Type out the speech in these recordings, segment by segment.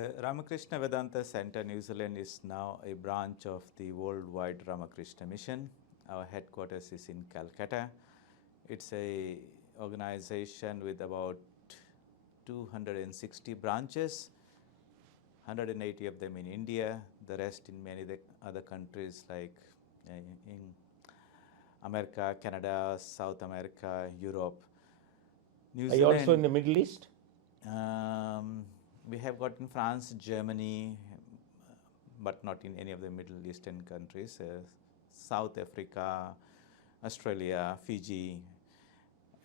The Ramakrishna Vedanta Centre, New Zealand is now a branch of the worldwide Ramakrishna Mission. Our headquarters is in Calcutta. It's a organization with about 260 branches, 180 of them in India, the rest in many other countries like in America, Canada, South America, Europe. New Are you also in the Middle East? We have got in France, Germany, but not in any of the Middle Eastern countries. South Africa, Australia, Fiji,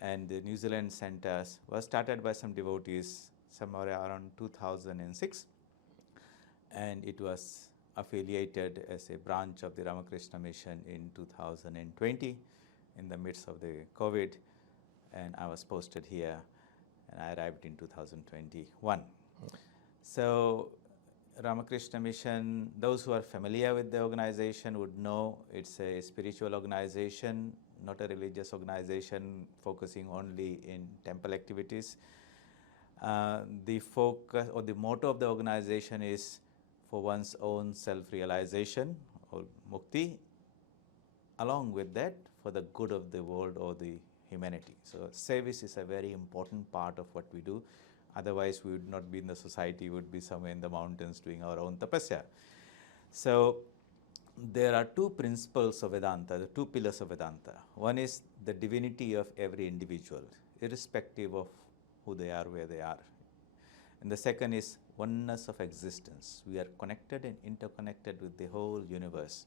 and the New Zealand centers were started by some devotees somewhere around 2006, and it was affiliated as a branch of the Ramakrishna Mission in 2020 in the midst of the COVID, and I was posted here and I arrived in 2021. So Ramakrishna Mission, those who are familiar with the organization would know it's a spiritual organization, not a religious organization focusing only in temple activities. The focus or the motto of the organization is for one's own self-realization or mukti, along with that for the good of the world or the humanity. So service is a very important part of what we do. Otherwise, we would not be in the society, we would be somewhere in the mountains doing our own tapasya. So there are two principles of Vedanta, the two pillars of Vedanta. One is the divinity of every individual, irrespective of who they are, where they are. And the second is oneness of existence. We are connected and interconnected with the whole universe.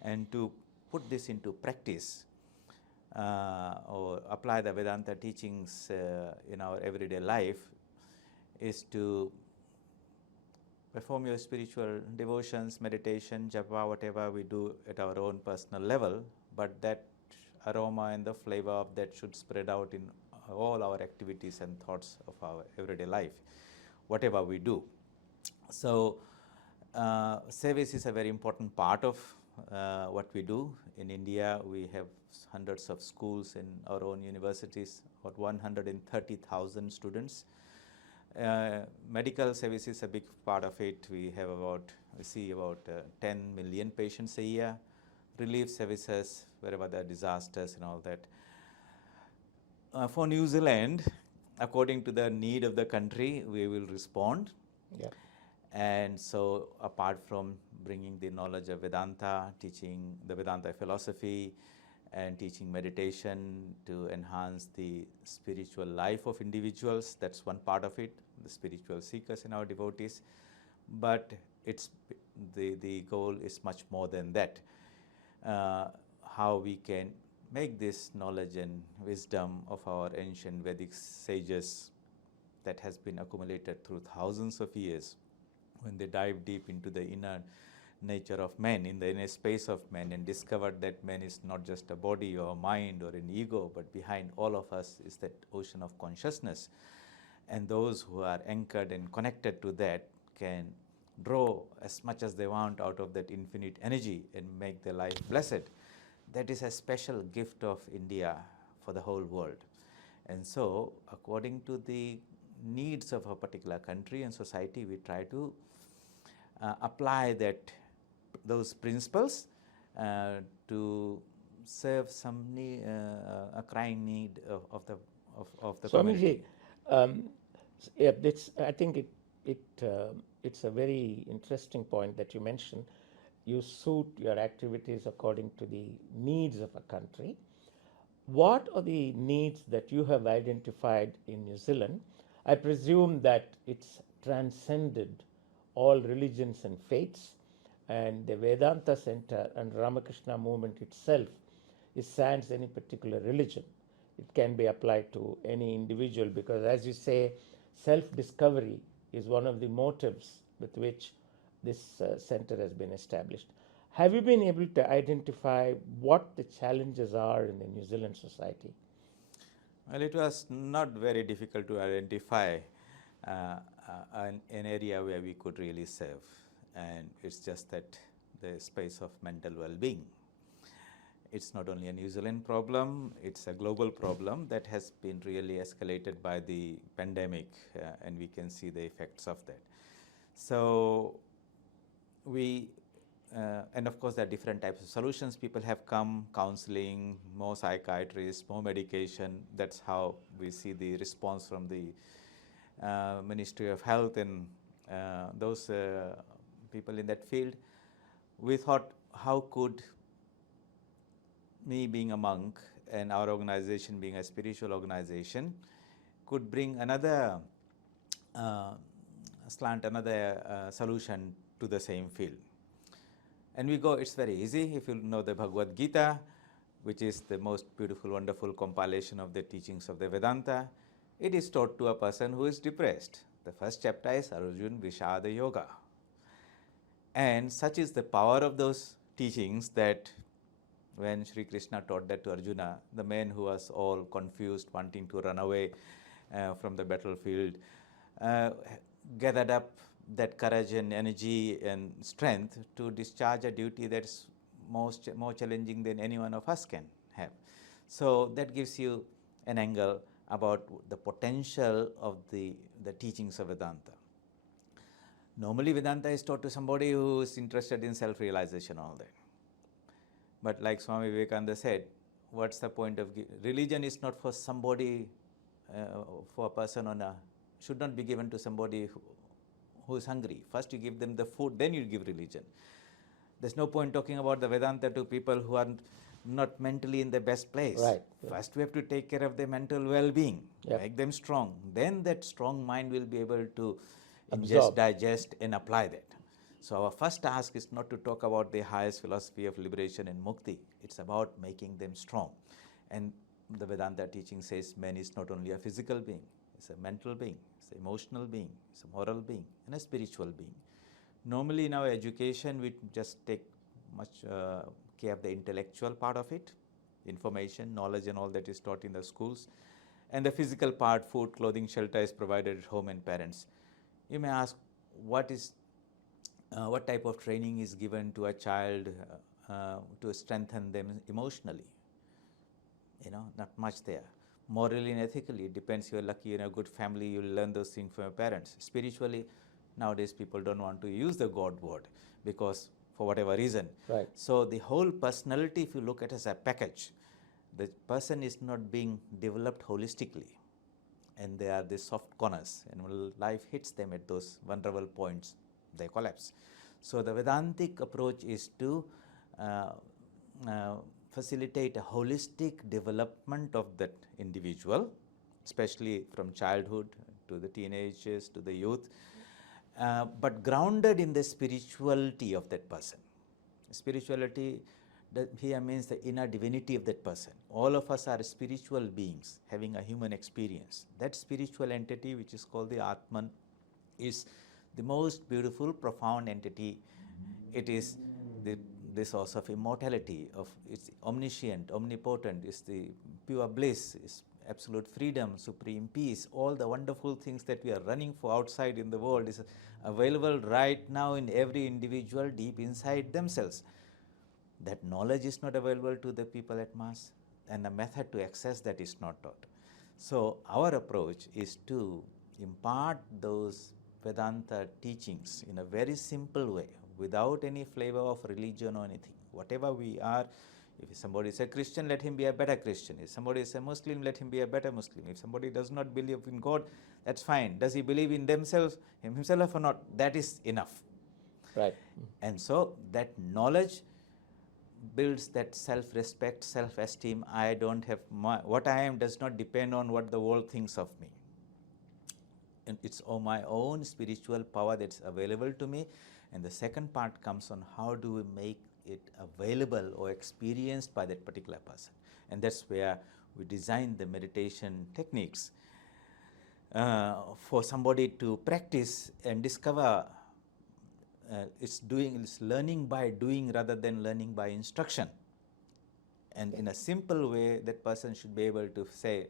And to put this into practice, or apply the Vedanta teachings in our everyday life, is to perform your spiritual devotions, meditation, japa, whatever we do at our own personal level, but that aroma and the flavor of that should spread out in all our activities and thoughts of our everyday life, whatever we do. So service is a very important part of what we do. In India, we have hundreds of schools in our own universities, about 130,000 students. Medical service is a big part of it. We see about 10 million patients a year. Relief services, wherever there are disasters and all that. For New Zealand, according to the need of the country, we will respond. Yeah. And so apart from bringing the knowledge of Vedanta, teaching the Vedanta philosophy, and teaching meditation to enhance the spiritual life of individuals, that's one part of it, the spiritual seekers and our devotees. But the goal is much more than that. How we can make this knowledge and wisdom of our ancient Vedic sages that has been accumulated through thousands of years, when they dive deep into the inner nature of man, in the inner space of man, and discovered that man is not just a body or a mind or an ego, but behind all of us is that ocean of consciousness. And those who are anchored and connected to that can draw as much as they want out of that infinite energy and make their life blessed. That is a special gift of India for the whole world. And so, according to the needs of a particular country and society, we try to apply those principles to serve some need, a crying need of the community. Swamiji, I think it's a very interesting point that you mentioned. You suit your activities according to the needs of a country. What are the needs that you have identified in New Zealand? I presume that it's transcended all religions and faiths, and the Vedanta Centre and Ramakrishna movement itself is sans any particular religion. It can be applied to any individual because, as you say, self-discovery is one of the motives with which this centre has been established. Have you been able to identify what the challenges are in the New Zealand society? Well, it was not very difficult to identify an area where we could really serve, and it's just that the space of mental well-being. It's not only a New Zealand problem, it's a global problem that has been really escalated by the pandemic, and we can see the effects of that. So we, and of course there are different types of solutions. People have come, counseling, more psychiatrists, more medication. That's how we see the response from the Ministry of Health and those people in that field. We thought, how could me being a monk and our organization being a spiritual organization could bring another slant, another solution to the same field. And we go, it's very easy. If you know the Bhagavad Gita, which is the most beautiful, wonderful compilation of the teachings of the Vedanta, it is taught to a person who is depressed. The first chapter is Arjuna Vishada Yoga. And such is the power of those teachings that when Sri Krishna taught that to Arjuna, the man who was all confused, wanting to run away from the battlefield, gathered up that courage and energy and strength to discharge a duty that's more challenging than any one of us can have. So that gives you an angle about the potential of the teachings of Vedanta. Normally Vedanta is taught to somebody who is interested in self-realization, all that. But like Swami Vivekananda said, what's the point of religion is not for somebody, for a person should not be given to somebody who is hungry. First you give them the food, then you give religion. There's no point talking about the Vedanta to people who are not mentally in the best place. Right. First we have to take care of their mental well-being, make them strong. Then that strong mind will be able to ingest, digest and apply that. So our first task is not to talk about the highest philosophy of liberation and mukti. It's about making them strong. And the Vedanta teaching says man is not only a physical being, it's a mental being, it's an emotional being, it's a moral being, and a spiritual being. Normally in our education, we just take much care of the intellectual part of it, information, knowledge and all that is taught in the schools. And the physical part, food, clothing, shelter is provided at home and parents. You may ask, what type of training is given to a child to strengthen them emotionally? Not much there. Morally and ethically, it depends. You're lucky in a good family, you'll learn those things from your parents. Spiritually, nowadays people don't want to use the God word because for whatever reason. Right. So the whole personality, if you look at it as a package, the person is not being developed holistically. And there are the soft corners, and when life hits them at those vulnerable points, they collapse. So the Vedantic approach is to facilitate a holistic development of that individual, especially from childhood to the teenagers to the youth, but grounded in the spirituality of that person. Spirituality here means the inner divinity of that person. All of us are spiritual beings having a human experience. That spiritual entity, which is called the Atman, is the most beautiful, profound entity. It is the source of immortality, it's omniscient, omnipotent, it's the pure bliss, it's absolute freedom, supreme peace. All the wonderful things that we are running for outside in the world is available right now in every individual deep inside themselves. That knowledge is not available to the people at mass, and the method to access that is not taught. So our approach is to impart those Vedanta teachings in a very simple way, without any flavor of religion or anything. Whatever we are, if somebody is a Christian, let him be a better Christian. If somebody is a Muslim, let him be a better Muslim. If somebody does not believe in God, that's fine. Does he believe in himself or not? That is enough. Right. And so that knowledge builds that self-respect, self-esteem. I don't have what I am does not depend on what the world thinks of me. And it's my own spiritual power that's available to me. And the second part comes on how do we make it available or experienced by that particular person. And that's where we design the meditation techniques for somebody to practice and discover. It's learning by doing rather than learning by instruction. And in a simple way, that person should be able to say,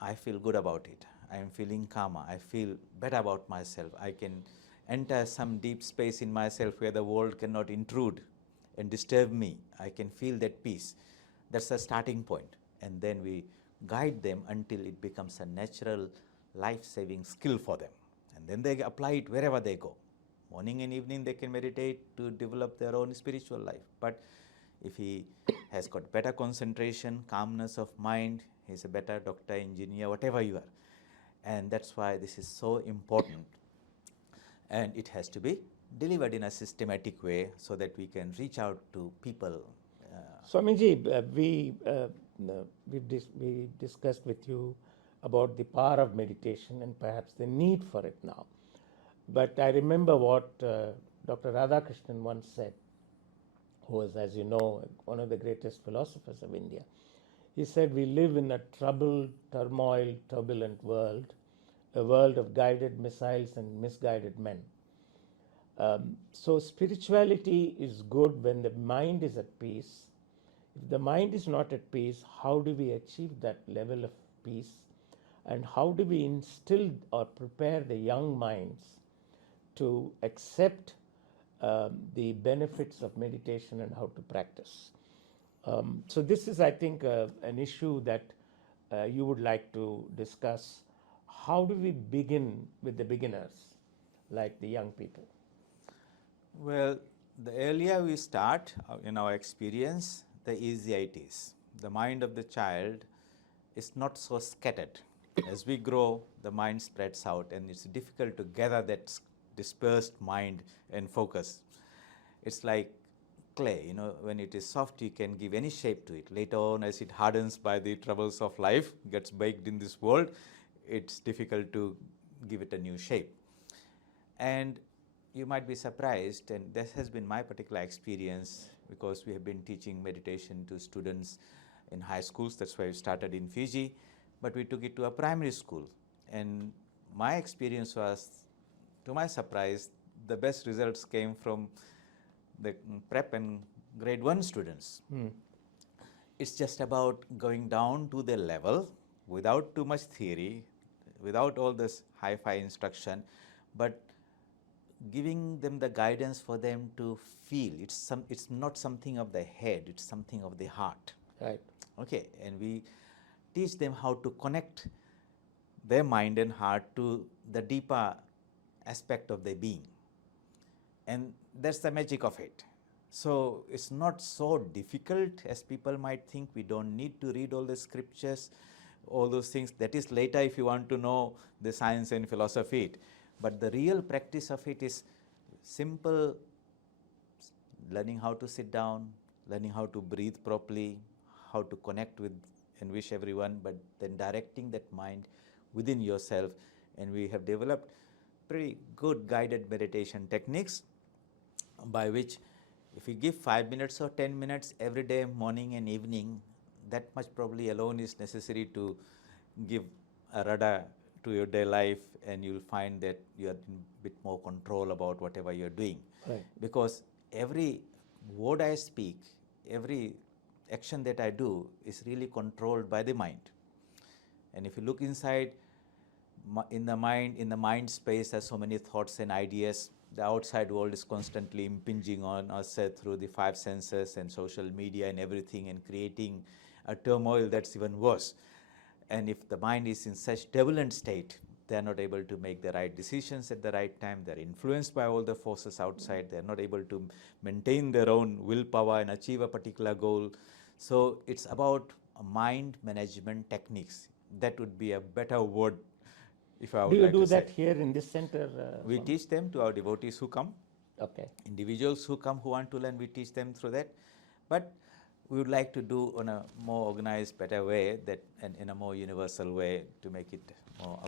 I feel good about it. I am feeling calmer. I feel better about myself. I can enter some deep space in myself where the world cannot intrude and disturb me. I can feel that peace. That's the starting point. And then we guide them until it becomes a natural life-saving skill for them. And then they apply it wherever they go. Morning and evening they can meditate to develop their own spiritual life. But if he has got better concentration, calmness of mind, he's a better doctor, engineer, whatever you are. And that's why this is so important. And it has to be delivered in a systematic way so that we can reach out to people. Swamiji, we discussed with you about the power of meditation and perhaps the need for it now. But I remember what Dr. Radhakrishnan once said, who was, as you know, one of the greatest philosophers of India. He said, we live in a troubled, turmoil, turbulent world, a world of guided missiles and misguided men. So spirituality is good when the mind is at peace. If the mind is not at peace, how do we achieve that level of peace? And how do we instill or prepare the young minds to accept the benefits of meditation and how to practice? So this is, I think, an issue that you would like to discuss. How do we begin with the beginners, like the young people? Well, the earlier we start in our experience, the easier it is. The mind of the child is not so scattered. As we grow, the mind spreads out, and it's difficult to gather that dispersed mind and focus. It's like clay, when it is soft, you can give any shape to it. Later on, as it hardens by the troubles of life, gets baked in this world, it's difficult to give it a new shape. And you might be surprised, and this has been my particular experience, because we have been teaching meditation to students in high schools. That's why we started in Fiji, but we took it to a primary school. And my experience was, to my surprise, the best results came from the prep and grade 1 students. It's just about going down to their level without too much theory, without all this hi-fi instruction, but giving them the guidance for them to feel. It's not something of the head, it's something of the heart. Right. Okay, and we teach them how to connect their mind and heart to the deeper aspect of their being. And that's the magic of it. So it's not so difficult as people might think. We don't need to read all the scriptures, all those things. That is later if you want to know the science and philosophy. But the real practice of it is simple, learning how to sit down, learning how to breathe properly, how to connect with and wish everyone, but then directing that mind within yourself. And we have developed pretty good guided meditation techniques by which, if you give 5 minutes or 10 minutes every day, morning and evening, that much probably alone is necessary to give a rudder to your day life, and you'll find that you are in a bit more control about whatever you're doing. Right. Because every word I speak, every action that I do is really controlled by the mind. And if you look inside, in the mind space, there's so many thoughts and ideas. The outside world is constantly impinging on us through the 5 senses and social media and everything, and creating a turmoil that's even worse. And if the mind is in such turbulent state, they are not able to make the right decisions at the right time. They're influenced by all the forces outside. They're not able to maintain their own willpower and achieve a particular goal. So it's about mind management techniques. That would be a better word, if I would Do you like do to that say. here in this center? We Swami? teach them to our devotees who come. Okay. Individuals who come who want to learn, we teach them through that. But we would like to do on a more organized, better way, that, and in a more universal way, to make it more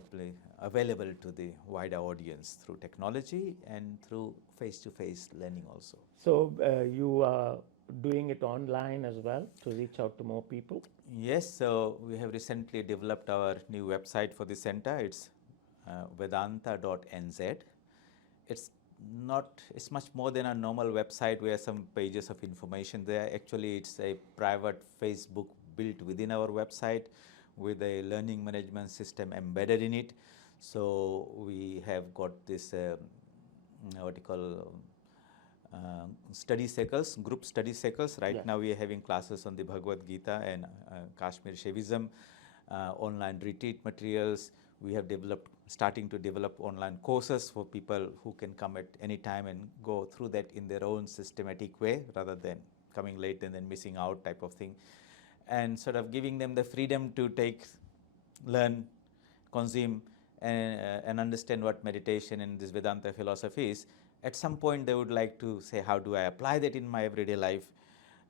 available to the wider audience through technology and through face-to-face learning also. So you are doing it online as well to reach out to more people? Yes, so we have recently developed our new website for the center. It's vedanta.nz. It's much more than a normal website where some pages of information there. Actually, it's a private Facebook built within our website with a learning management system embedded in it. So we have got this study circles, group study circles. Right now we are having classes on the Bhagavad Gita and Kashmir Shaivism, online retreat materials. We have developed starting to develop online courses for people who can come at any time and go through that in their own systematic way rather than coming late and then missing out type of thing, and sort of giving them the freedom to take, learn, consume and understand what meditation and this Vedanta philosophy is. At some point they would like to say, how do I apply that in my everyday life?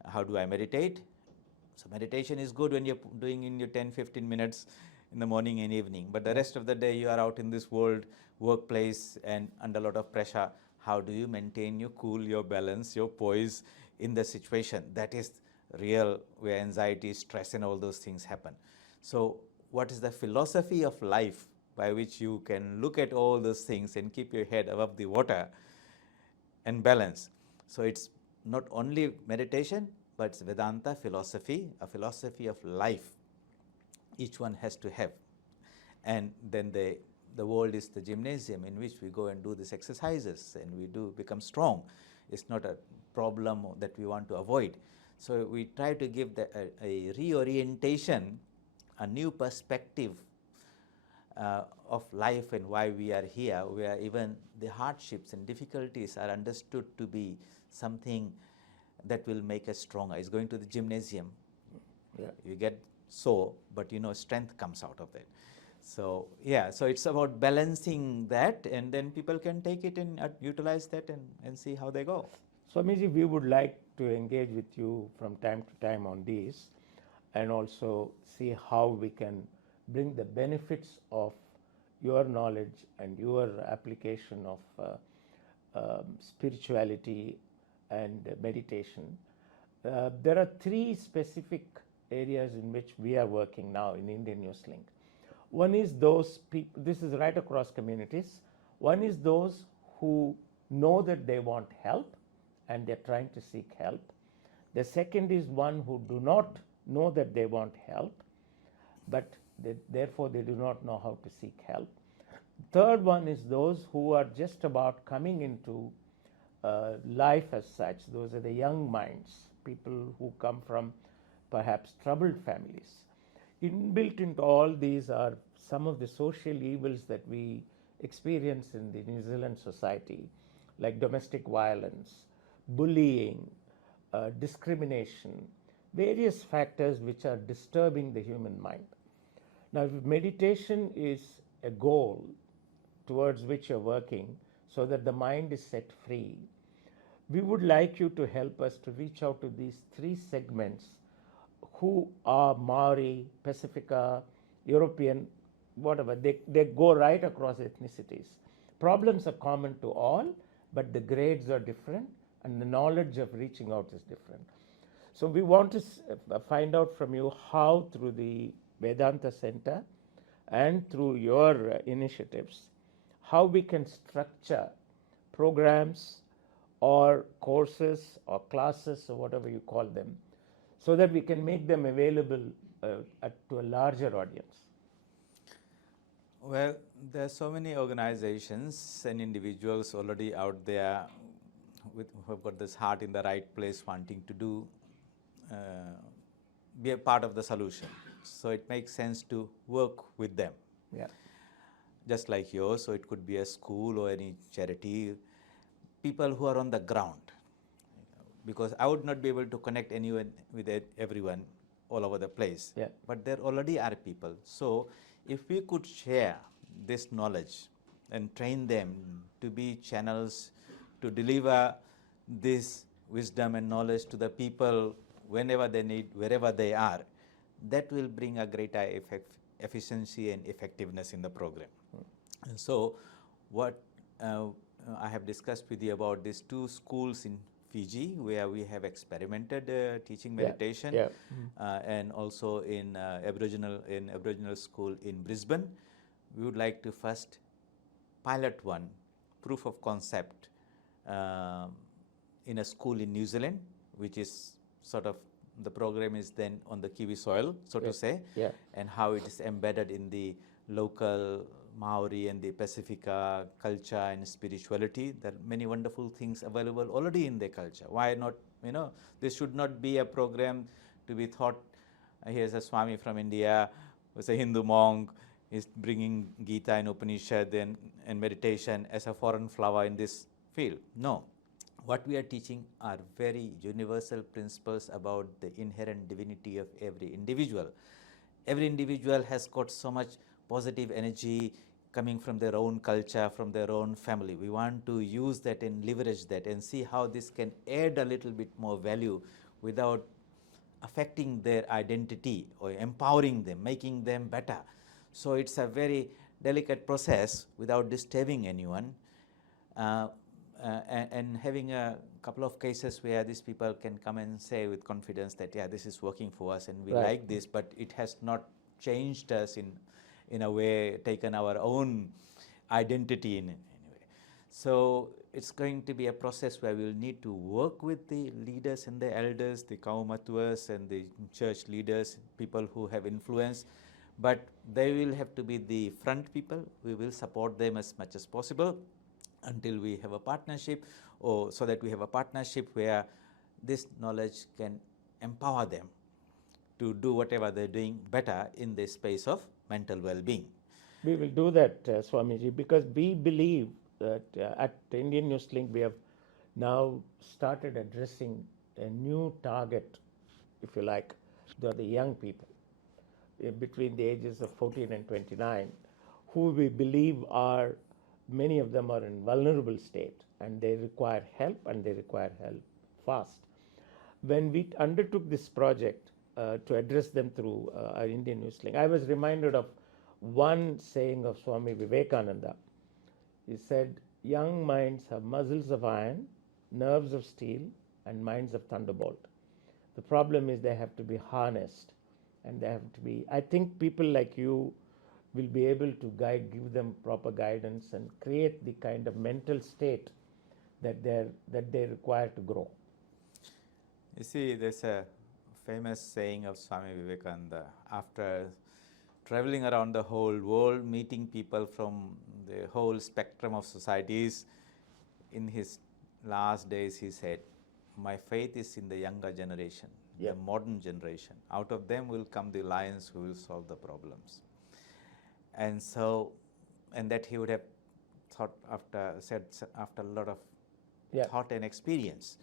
How do I meditate? So meditation is good when you're doing in your 10-15 minutes in the morning and evening, but the rest of the day you are out in this world, workplace, and under a lot of pressure. How do you maintain your cool, your balance, your poise in the situation? That is real where anxiety, stress and all those things happen. So what is the philosophy of life by which you can look at all those things and keep your head above the water and balance? So it's not only meditation, but it's Vedanta philosophy, a philosophy of life each one has to have. And then the world is the gymnasium in which we go and do these exercises and we do become strong. It's not a problem that we want to avoid. So we try to give a reorientation, a new perspective of life and why we are here, where even the hardships and difficulties are understood to be something that will make us stronger. It's going to the gymnasium. Yeah. You get sore, but strength comes out of that. So yeah, so it's about balancing that, and then people can take it and utilize that and see how they go. Swamiji, we would like to engage with you from time to time on these and also see how we can bring the benefits of your knowledge and your application of spirituality and meditation. There are three specific areas in which we are working now in Indian Newslink. One is those people, this is right across communities. One is those who know that they want help and they're trying to seek help. The second is one who do not know that they want help, but therefore they do not know how to seek help. Third one is those who are just about coming into life as such. Those are the young minds, people who come from perhaps troubled families. Inbuilt into all these are some of the social evils that we experience in the New Zealand society, like domestic violence, bullying, discrimination, various factors which are disturbing the human mind. Now, if meditation is a goal towards which you're working so that the mind is set free, we would like you to help us to reach out to these three segments who are Maori, Pacifica, European, whatever. They go right across ethnicities. Problems are common to all, but the grades are different and the knowledge of reaching out is different. So we want to find out from you how, through the Vedanta Centre and through your initiatives, how we can structure programs or courses or classes or whatever you call them, so that we can make them available to a larger audience. Well, there are so many organizations and individuals already out there who have got this heart in the right place, wanting to do be a part of the solution. So it makes sense to work with them. Yeah. Just like yours, so it could be a school or any charity, people who are on the ground. Because I would not be able to connect anyone with everyone all over the place. Yeah. But there already are people. So if we could share this knowledge and train them to be channels to deliver this wisdom and knowledge to the people whenever they need, wherever they are, that will bring a greater efficiency and effectiveness in the program. And so what I have discussed with you about these two schools in Fiji, where we have experimented teaching meditation, and also in Aboriginal school in Brisbane. We would like to first pilot one proof of concept in a school in New Zealand, which is sort of, the program is then on the Kiwi soil, so to say, and how it is embedded in the local Maori and the Pacifica culture and spirituality. There are many wonderful things available already in their culture. Why not, this should not be a program to be thought, here's a Swami from India, who's a Hindu monk, is bringing Gita and Upanishad and meditation as a foreign flower in this field. No. What we are teaching are very universal principles about the inherent divinity of every individual. Every individual has got so much positive energy coming from their own culture, from their own family. We want to use that and leverage that and see how this can add a little bit more value without affecting their identity or empowering them, making them better. So it's a very delicate process without disturbing anyone. And having a couple of cases where these people can come and say with confidence that, yeah, this is working for us and we Right. like this, but it has not changed us in a way, taken our own identity in any way. So it's going to be a process where we'll need to work with the leaders and the elders, the Kaumatwas and the church leaders, people who have influence, but they will have to be the front people. We will support them as much as possible until we have a partnership, or so that we have a partnership where this knowledge can empower them to do whatever they're doing better in the space of mental well-being. We will do that, Swamiji, because we believe that at Indian Newslink we have now started addressing a new target, if you like. They are the young people between the ages of 14 and 29, who we believe are, many of them are in vulnerable state and they require help, and they require help fast. When we undertook this project to address them through our Indian Newslink, I was reminded of one saying of Swami Vivekananda. He said, young minds have muscles of iron, nerves of steel, and minds of thunderbolt. The problem is they have to be harnessed, and they have to be, I think people like you will be able to give them proper guidance and create the kind of mental state that they require to grow. You see, there's a famous saying of Swami Vivekananda. After traveling around the whole world, meeting people from the whole spectrum of societies, in his last days he said, my faith is in the younger generation, Yep. the modern generation. Out of them will come the lions who will solve the problems. And so, and that he would have thought said after a lot of Yep. thought and experience.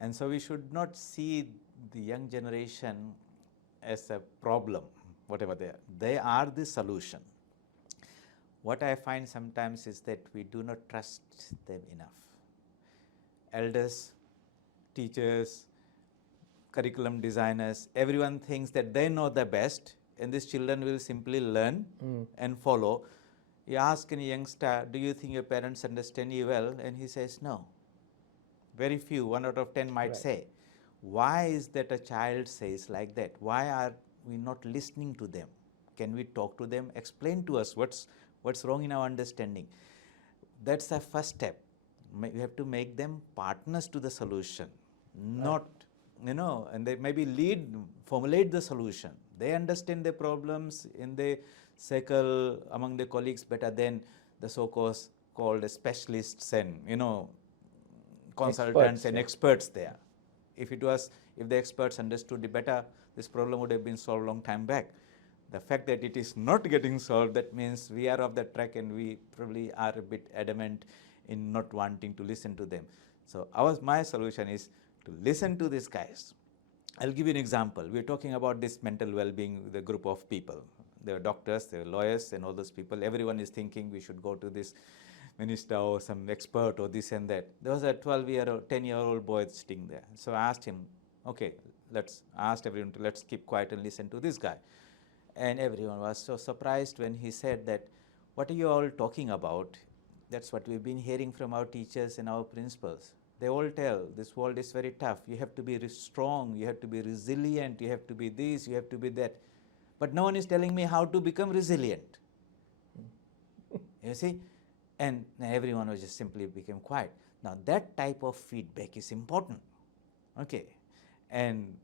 And so we should not see the young generation as a problem, whatever they are. They are the solution. What I find sometimes is that we do not trust them enough. Elders, teachers, curriculum designers, everyone thinks that they know the best and these children will simply learn and follow. You ask any youngster, do you think your parents understand you well? And he says no. Very few, 1 out of 10 might Right. say. Why is that a child says like that? Why are we not listening to them? Can we talk to them? Explain to us what's wrong in our understanding. That's the first step. We have to make them partners to the solution, not, and they maybe formulate the solution. They understand the problems in the circle among the colleagues better than the so-called specialists and, consultants and experts there. If the experts understood it better, this problem would have been solved long time back. The fact that it is not getting solved, that means we are off the track and we probably are a bit adamant in not wanting to listen to them. So my solution is to listen to these guys. I'll give you an example. We're talking about this mental well-being with a group of people. There are doctors, there are lawyers and all those people. Everyone is thinking we should go to this minister or some expert or this and that. There was a 12-year-old, 10-year-old boy sitting there. So I asked him, okay, asked everyone to let's keep quiet and listen to this guy. And everyone was so surprised when he said that, what are you all talking about? That's what we've been hearing from our teachers and our principals. They all tell this world is very tough. You have to be strong, you have to be resilient, you have to be this, you have to be that. But no one is telling me how to become resilient. You see? And everyone was just simply became quiet. Now that type of feedback is important. Okay. And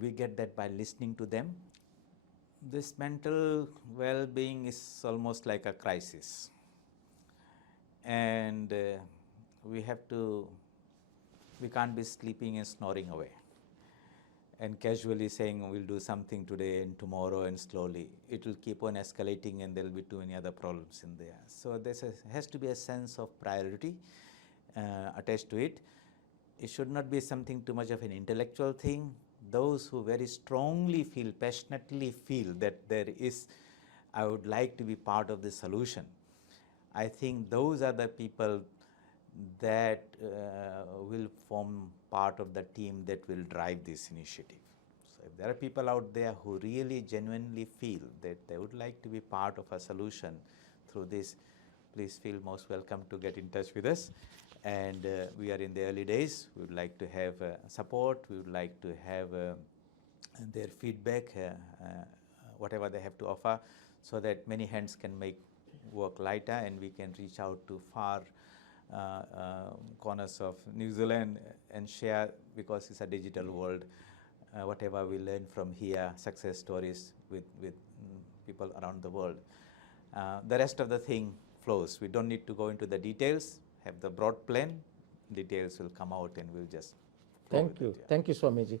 we get that by listening to them. This mental well-being is almost like a crisis. And we can't be sleeping and snoring away. and casually saying we'll do something today and tomorrow and slowly. It will keep on escalating and there will be too many other problems in there. So there has to be a sense of priority attached to it. It should not be something too much of an intellectual thing. Those who very strongly feel, passionately feel that there is, I would like to be part of the solution, I think those are the people that will form part of the team that will drive this initiative. So if there are people out there who really genuinely feel that they would like to be part of a solution through this, please feel most welcome to get in touch with us. And we are in the early days. We would like to have support. We would like to have their feedback, whatever they have to offer, so that many hands can make work lighter and we can reach out to far corners of New Zealand and share, because it's a digital world, whatever we learn from here, success stories with people around the world. The rest of the thing flows. We don't need to go into the details, have the broad plan, details will come out and we'll just Thank you. Thank you, Swamiji.